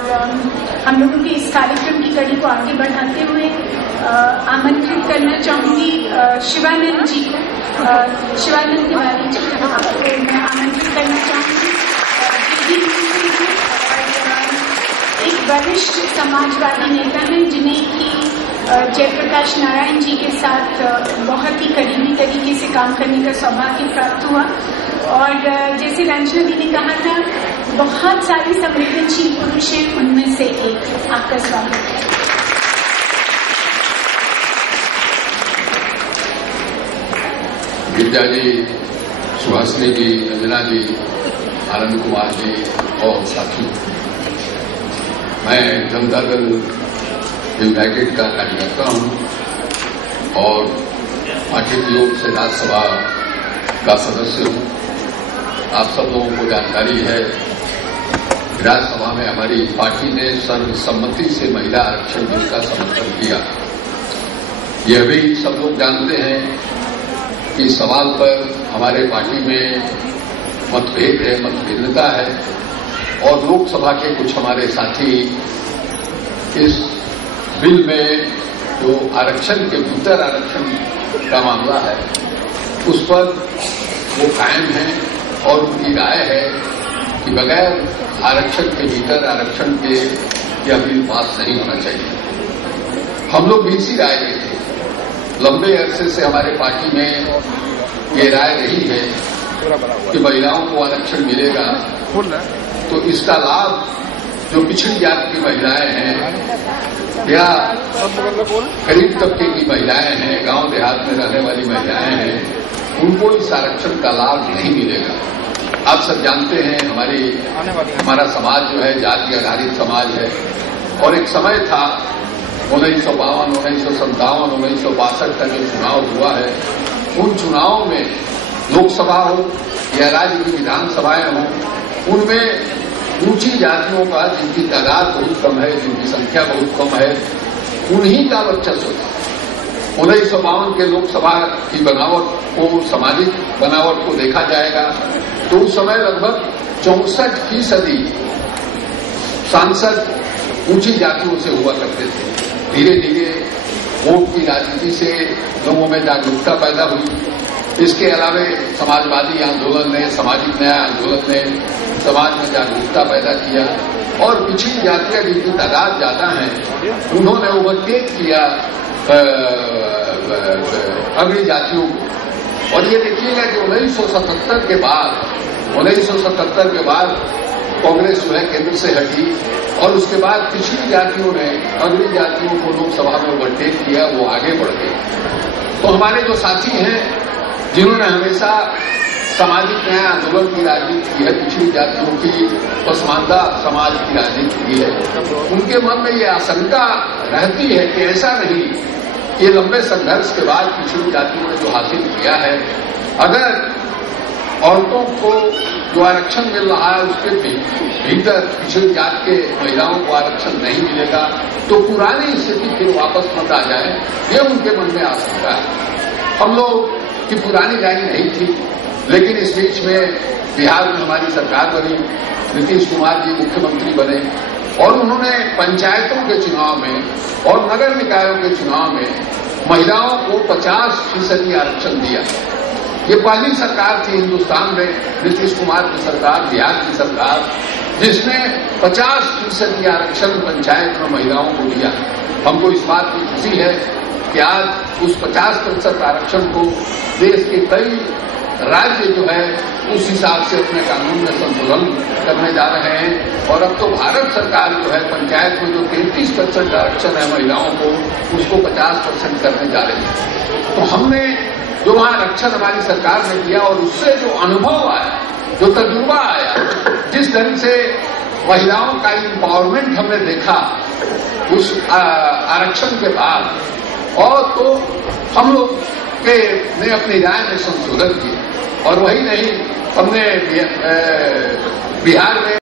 हम लोगों के इस कार्यक्रम की कड़ी को आगे बढ़ाते हुए आमंत्रित करना चाहूंगी शिवानंद जी को, शिवानंद तिवारी जी को मैं आमंत्रित करना चाहूंगी। एक वरिष्ठ समाजवादी नेता हैं जिन्हें कि जयप्रकाश नारायण जी के साथ बहुत ही करीबी तरीके से काम करने का सौभाग्य प्राप्त हुआ और जैसे रंजना दी ने कहा था, बहुत सारे संवेदनशील पुरुष हैं, उनमें से एक आपका स्वागत है। विद्या जी, सुहासिनी जी, रंजना जी, आनंद कुमार जी और साथियों, मैं जनता दल यूनाइटेड का कार्यकर्ता हूं और पार्टी की ओर से राज्यसभा का सदस्य हूं। आप सब लोगों को जानकारी है, राज्यसभा में हमारी पार्टी ने सर्वसम्मति से महिला आरक्षण बिल का समर्थन किया। यह भी सब लोग जानते हैं कि सवाल पर हमारे पार्टी में मतभेद है, मतभिन्नता है और लोकसभा के कुछ हमारे साथी इस बिल में जो आरक्षण के भीतर आरक्षण का मामला है उस पर वो कायम है और उनकी राय है कि बगैर आरक्षण के भीतर आरक्षण के यह बिल पास नहीं होना चाहिए। हम लोग भी इसी राय के थे। लंबे अरसे से हमारे पार्टी में ये राय रही है कि महिलाओं को आरक्षण मिलेगा तो इसका लाभ जो पिछड़ी जाति की महिलाएं हैं या गरीब तबके की महिलाएं हैं, गांव देहात में रहने वाली महिलाएं हैं, उनको इस आरक्षण का लाभ नहीं मिलेगा। आप सब जानते हैं हमारा समाज जो है जाति आधारित समाज है और एक समय था 1952, 1957, 1962 का जो चुनाव हुआ है, उन चुनावों में लोकसभा हो या राज्य की विधानसभाएं हो, उनमें ऊंची जातियों का जिनकी तादाद बहुत कम है, जिनकी संख्या बहुत कम है, उन्हीं का वर्चस्व था। 1952 के लोकसभा की बनावट को, सामाजिक बनावट को देखा जाएगा तो उस समय लगभग 64% सांसद ऊंची जातियों से हुआ करते थे। धीरे धीरे वोट की राजनीति से लोगों में जागरूकता पैदा हुई। इसके अलावा समाजवादी आंदोलन ने, सामाजिक न्याय आंदोलन ने समाज में जागरूकता पैदा किया और पिछड़ी जातियां जिनकी तादाद ज्यादा है उन्होंने ओवरटेक किया अग्रणी जातियों को। और ये देखिएगा कि 1977 के बाद कांग्रेस जो है केंद्र से हटी और उसके बाद पिछड़ी जातियों ने अग्रणी जातियों को लोकसभा में ओवरटेक किया, वो आगे बढ़ गए। तो हमारे जो साथी हैं जिन्होंने हमेशा सामाजिक न्याय आंदोलन की राजनीति की है, पिछड़ी जातियों की पसमानदा समाज की राजनीति की है, उनके मन में ये आशंका रहती है कि ऐसा नहीं, ये लंबे संघर्ष के बाद पिछड़ी जातियों ने जो हासिल किया है, अगर औरतों को जो आरक्षण मिल रहा है उसके भीतर पिछड़ी जात के महिलाओं को आरक्षण नहीं मिलेगा तो पुरानी स्थिति फिर वापस मत आ जाए, ये उनके मन में आशंका है। हम लोग की पुरानी राय नहीं थी, लेकिन इस बीच में बिहार में हमारी सरकार बनी, नीतीश कुमार जी मुख्यमंत्री बने और उन्होंने पंचायतों के चुनाव में और नगर निकायों के चुनाव में महिलाओं को 50% आरक्षण दिया। ये पहली सरकार थी हिंदुस्तान में, नीतीश कुमार की सरकार, बिहार की सरकार, जिसने 50% आरक्षण पंचायत में महिलाओं को दिया। हमको इस बात की खुशी है कि आज उस 50% आरक्षण को देश के कई राज्य जो है उस हिसाब से अपने कानून में संशोधन करने जा रहे हैं और अब तो भारत सरकार जो है पंचायत में जो 33% आरक्षण है महिलाओं को, उसको 50% करने जा रही है। तो हमने जो वहां आरक्षण हमारी सरकार ने दिया और उससे जो अनुभव आया, जो तजुर्बा आया, जिस ढंग से महिलाओं का एम्पावरमेंट हमने देखा उस आरक्षण के बाद, और तो हम लोग ने अपनी राय में संशोधन किया और वही नहीं, हमने बिहार में